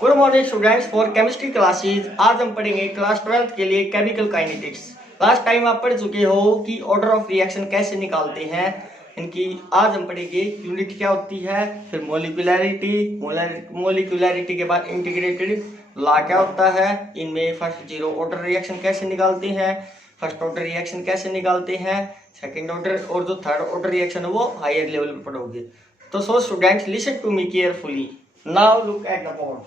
Good morning students for chemistry classes. आज हम पढ़ेंगे क्लास 12th के लिए केमिकल काइनेटिक्स। लास्ट टाइम आप पढ़ चुके हो कि ऑर्डर ऑफ रिएक्शन कैसे निकालते हैं इनकी। आज हम पढ़ेंगे यूनिट क्या होती है, फिर मोलिकुलैरिटी, मोलिकुलैरिटी के बाद इंटीग्रेटेड लॉ क्या होता है, इनमें फर्स्ट जीरो ऑर्डर रिएक्शन कैसे निकालते हैं, फर्स्ट ऑर्डर रिएक्शन कैसे निकालते हैं, सेकेंड ऑर्डर और जो थर्ड ऑर्डर रिएक्शन है वो हायर लेवल पर पढ़ोगे। तो so students listen to me carefully. Now look at the board.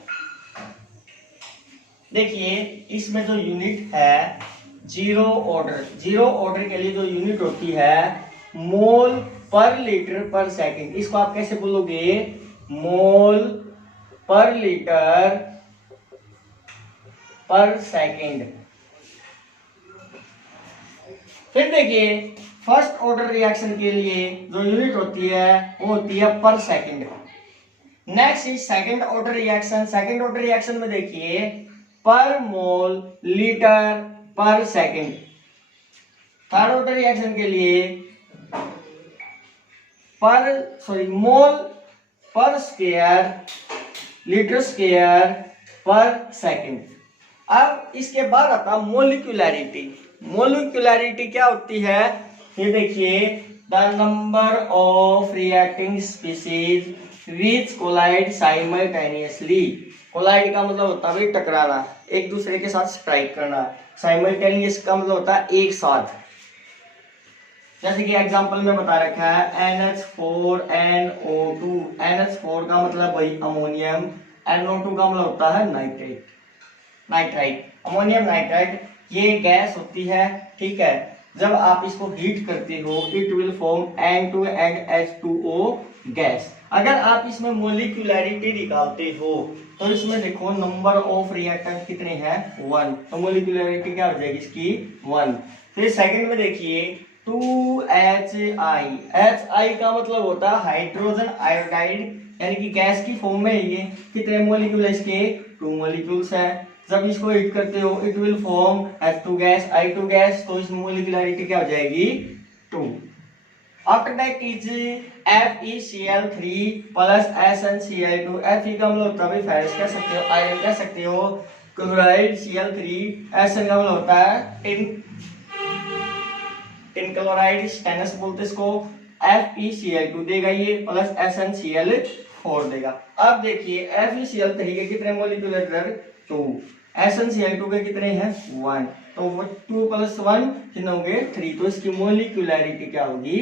देखिए इसमें जो यूनिट है जीरो ऑर्डर के लिए जो यूनिट होती है मोल पर लीटर पर सेकंड। इसको आप कैसे बोलोगे, मोल पर लीटर पर सेकंड। फिर देखिए फर्स्ट ऑर्डर रिएक्शन के लिए जो यूनिट होती है वो होती है पर second. Next is second order reaction. Second order reaction में देखिए पर मोल लीटर पर सेकंड। थर्ड ऑर्डर रिएक्शन के लिए मोल पर स्क्वायर लीटर स्क्वायर पर सेकंड। अब इसके बाद आता मोलिकुलैरिटी। मोलिकुलैरिटी क्या होती है, ये देखिए the number of reacting species which collide simultaneously. Collide का मतलब होता है टकराना, एक दूसरे के साथ स्ट्राइक करना। साइमल्टेनियस का मतलब होता है एक साथ। जैसे कि एग्जांपल में बता रखा है NH4NO2। NH4 का मतलब वही अमोनियम, NO2 का मतलब होता है नाइट्राइट। अमोनियम नाइट्राइट ये गैस होती है, ठीक है। जब आप इसको हीट करते हो it will form N2 and H2O gas. अगर आप इसमें मोलिकुलैरिटी निकालते हो तो इसमें देखो नंबर ऑफ रिएक्टेंट कितने हैं, 1। तो मोलिकुलैरिटी क्या हो जाएगी इसकी, 1। फिर सेकंड में देखिए 2HI। HI का मतलब होता है हाइड्रोजन आयोडाइड, यानी कि गैस की फॉर्म में ये कितने मॉलिक्यूल है इसके, 2 मॉलिक्यूल्स है। जब इसको हीट करते हो it will form H2 gas, I2 gas. तो इसमें मोलिकुलैरिटी क्या हो जाएगी, 2। After that is FeCl3 plus SnCl2। Fe का मतलब होता है फेरस कह सकते हो, आयरन कह सकते हो, क्लोराइड Cl3। Sn का मतलब होता है टिन क्लोराइड, स्टेनस बोलते इसको। FeCl2 देगा ये प्लस SnCl4 देगा। अब देखिए FeCl3 के कितने मोलिकुलर, 2। SnCl2 के कितने हैं, 1। तो वो 2 + 1 कितने होंगे, 3। तो इसकी मोलिकुलैरिटी क्या होगी,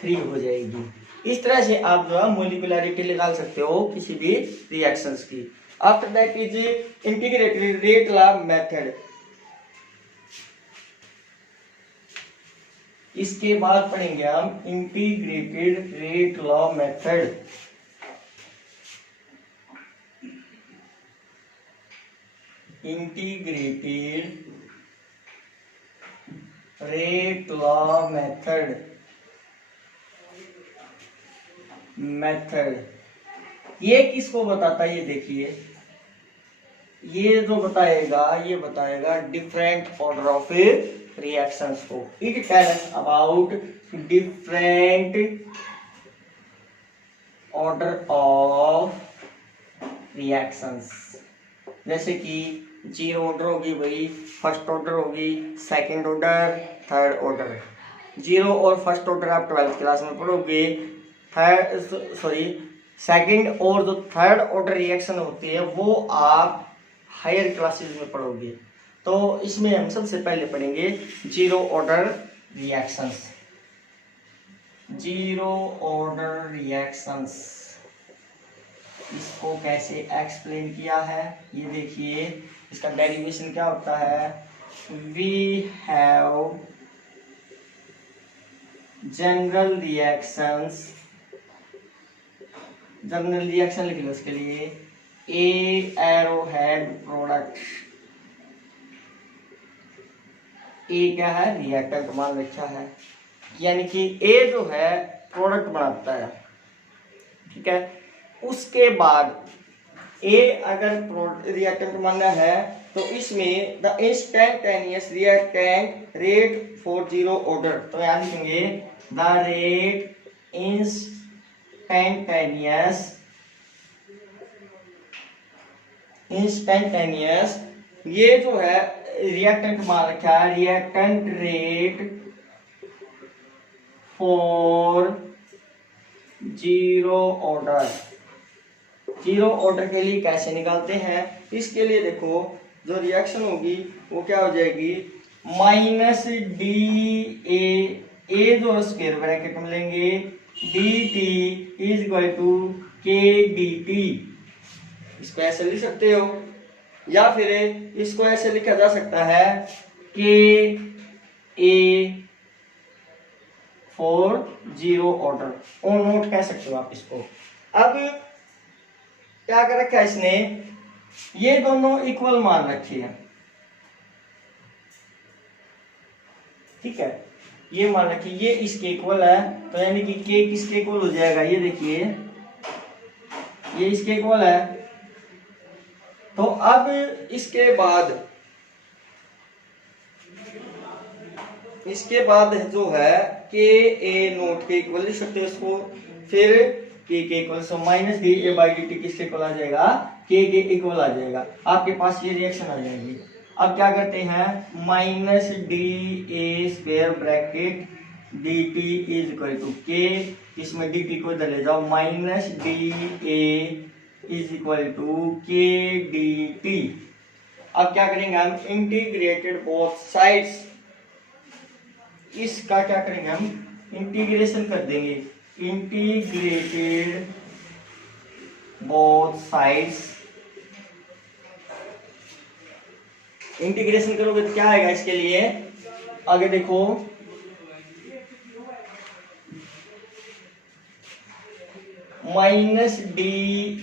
3 हो जाएगी। इस तरह से आप जो है मोलिकुलैरिटी निकाल सकते हो किसी भी रिएक्शंस की। After that is integrated rate law method. इसके बाद पढ़ेंगे हम integrated rate law method. Integrated rate law method. ये किसको बताता है, ये देखिए ये जो बताएगा ये बताएगा डिफरेंट ऑर्डर ऑफ रिएक्शंस को। It tells about different order of reactions. जैसे कि जीरो ऑर्डर होगी वही, फर्स्ट ऑर्डर होगी, second order, third order. Zero और फर्स्ट ऑर्डर आप 12th क्लास में पढ़ोगे। सेकंड और जो थर्ड ऑर्डर रिएक्शन होती है वो आप हायर क्लासेस में पढ़ोगे। तो इसमें हम सबसे पहले पढ़ेंगे zero order reactions. Zero order reactions इसको कैसे एक्सप्लेन किया है, ये देखिए इसका डेरिवेशन क्या होता है। We have general reactions. General reaction लिख लो इसके लिए ए एरोहेड प्रोडक्ट। ए क्या है, रिएक्टेंट मान रखा है, यानी कि ए जो है प्रोडक्ट बनाता है, ठीक है। उसके बाद ए अगर रिएक्टेंट मानना है तो इसमें the instantaneous reactant rate for zero order. तो यहां लिखेंगे द रेट इंस्टेंटेनियस इंस्टेंटेनियस, ये जो है रिएक्टेंट मान रखा है, reactant rate for zero order. Zero order के लिए कैसे निकालते हैं, इसके लिए देखो जो रिएक्शन होगी वो क्या हो जाएगी, माइनस डी ए जो स्क्वायर ब्रैकेट में लेंगे, D T is equal to K D T. इसको ऐसे लिख सकते हो, या फिर इसको ऐसे लिखा जा सकता है के A for zero order, o naught कह सकते हो आप इसको। अब क्या कर रखा है इसने, ये दोनों इक्वल मान रखे हैं, ठीक है, ये मान रखिए ये इसके इक्वल है, तो यानी कि के किसके इक्वल हो जाएगा, ये देखिए ये इसके इक्वल है। तो अब इसके बाद जो है के ए नोट के इक्वल लिख सकते हो इसको, फिर के equal so minus D A by D T किसके इक्वल आ जाएगा, के इक्वल आ जाएगा, आपके पास ये रिएक्शन आ जाएगी। अब क्या करते हैं, minus D A square bracket D T is equal to K, इसमें डी टी को इधर ले जाओ, minus D A is equal to K D T. अब क्या करेंगे हम, इंटीग्रेटेड बोथ साइड्स, इसका क्या करेंगे हम, इंटीग्रेशन कर देंगे, इंटीग्रेटेड बोथ साइड्स। इंटीग्रेशन करोगे तो क्या आएगा इसके लिए, आगे देखो minus D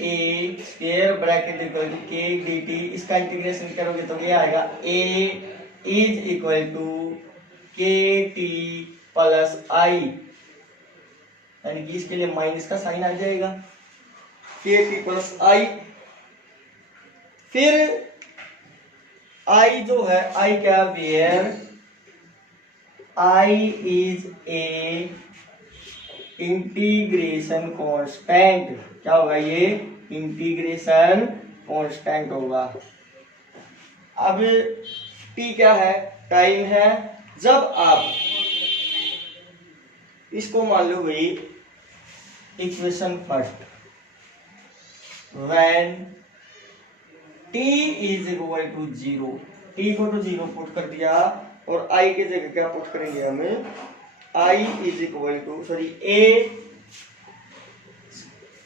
A square bracket equal to K D T, इसका इंटीग्रेशन करोगे तो ये आएगा A is equal to K T plus I, यानी कि इसके लिए माइनस का साइन आ जाएगा, के टी प्लस आई। फिर आई जो है, आई क्या, where I is a integration constant, क्या होगा ये, इंटीग्रेशन कांस्टेंट होगा। अब टी क्या है, टाइम है, जब आप इसको मान लो भाई equation first, when T is equal to zero, T को तो जीरो पुट कर दिया और आई की जगह क्या पुट करेंगे हमें, I is equal to sorry A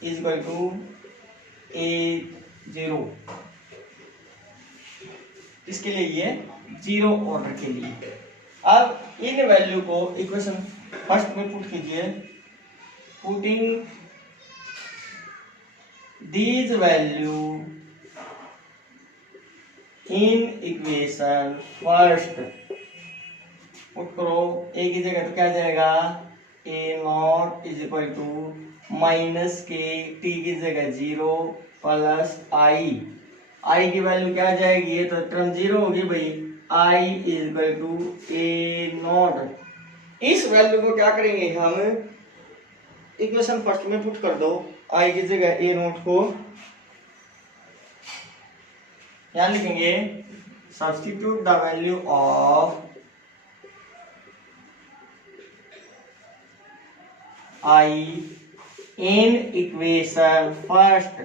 is equal to A zero, इसके लिए ये जीरो ऑर्डर के लिए। अब इन वैल्यू को इक्वेशन फर्स्ट में पुट कीजिए, putting these value in equation first, put करो, ए की जगह तो क्या आ जाएगा, A naught is equal to minus K, T की जगह जीरो प्लस आई, आई की वैल्यू क्या आ जाएगी, ये तो टर्म जीरो होगी भाई, I is equal to A naught. इस वैल्यू को क्या करेंगे हम, इक्वेशन फर्स्ट में पुट कर दो, आई की जगह ए नॉट को क्या लिखेंगे, substitute the value of I in equation first.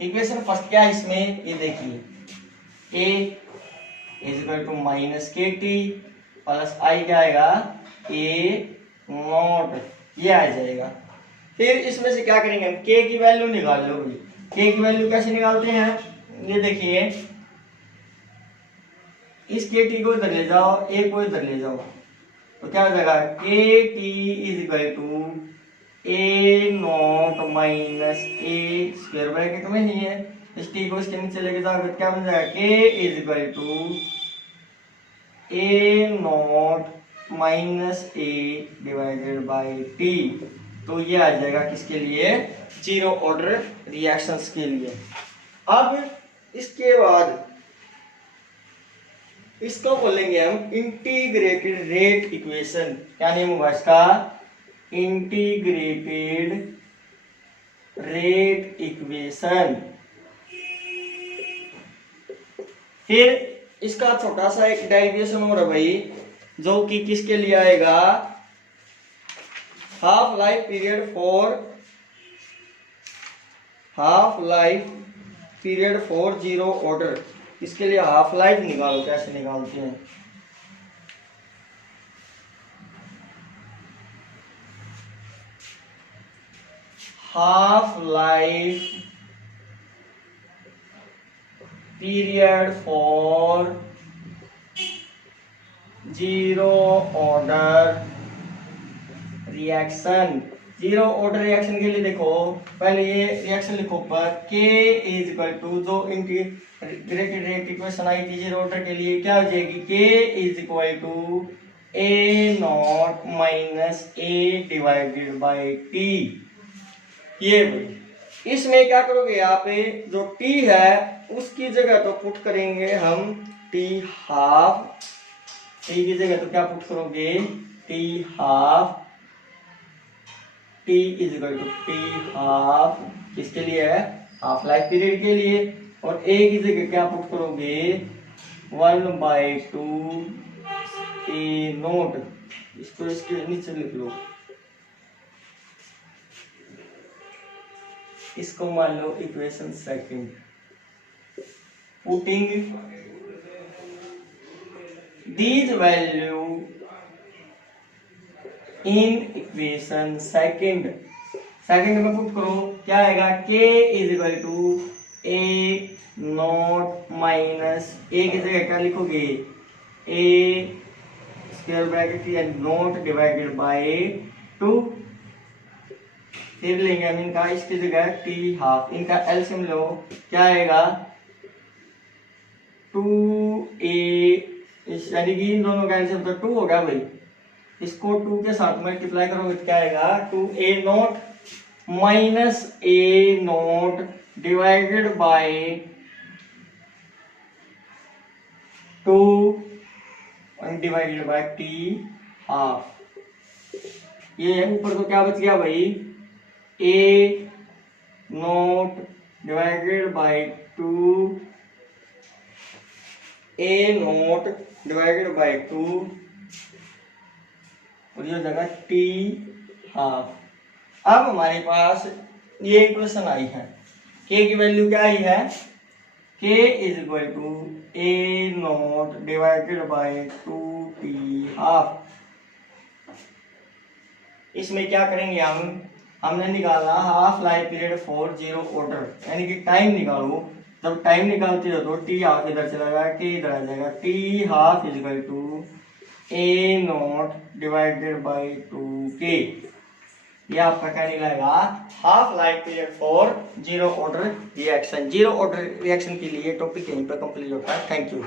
Equation first क्या है इसमें, ये देखिए ए is equal to minus K T plus आई क्या आएगा, ए नॉट, ये आ जाएगा। फिर इसमें से क्या करेंगे हम, के की वैल्यू निकाल लो भाई, के की वैल्यू कैसे निकालते हैं, ये देखिए इस के टी को इधर ले जाओ, ए को इधर ले जाओ, तो क्या हो जाएगा, K T is equal to A naught minus A square bracket में ही है, इस टी को इसके नीचे लेके जाओ, क्या बन जाएगा, K is equal to A naught minus A divided by T, तो ये आ जाएगा किसके लिए, जीरो ऑर्डर रिएक्शंस के लिए। अब इसके बाद इसको बोलेंगे हम इंटीग्रेटेड रेट इक्वेशन, क्या नेम होगा इसका, इंटीग्रेटेड रेट इक्वेशन। फिर इसका छोटा सा एक डेरिवेशन हो रहा है भाई, जो कि किसके लिए आएगा, half life period for zero order. इसके लिए हाफ लाइफ निकालो, कैसे निकालते हैं। Half life period for zero order reaction. Zero order reaction के लिए देखो, पहले ये रिएक्शन लिखो पर K इज इक्वल टू, जो इंटीग्रेटेड रिएक्ट इक्वेशन आई थी जीरो ऑर्डर के लिए, क्या हो जाएगी, K is equal to A0 minus A divided by T। ये इसमें क्या करोगे, यहाँ पे जो T है उसकी जगह तो पुट करेंगे हम T हाफ, T की जगह तो क्या पुट करोगे, T half, T is equal to T half, किसके लिए है, हाफ लाइफ पीरियड के लिए, और A की जगह क्या पुट करोगे, 1/2 A0। इसको इसके नीचे लिख लो, इसको मान लो equation second. Putting these value in equation second में पुट करो, क्या आएगा, K is equal to A0 minus A की जगह क्या लिखोगे, A स्क्वायर ब्रैकेट या नोट डिवाइडेड बाय 2। फिर लेंगे हम इनका, इसकी जगह T हाफ, इनका एलसीएम लो, क्या आएगा 2A, यानी कि इन दोनों का एलसीएम तो 2 होगा भाई, इसको 2 के साथ मल्टीप्लाई करोगे तो क्या आएगा, 2A0 minus A0 divided by 2 divided by T half. ये ऊपर तो क्या बच गया भाई, A0 divided by 2, A0 divided by 2, और ये जगह T हाफ। अब हमारे पास ये इक्वेशन आई है, K की वैल्यू क्या आई है, K is equal to A0 divided by 2T half. इसमें क्या करेंगे हमने निकाला half life period for zero order, यानी कि टाइम निकालो। जब टाइम निकालते हो तो T हाफ इधर चला जाएगा, K इधर आ जाएगा, T half is equal to A0 divided by 2K। ये आपका क्या निकलेगा, half life period for zero order reaction. Zero order reaction के लिए टॉपिक यहीं पर कंप्लीट होता है। Thank you.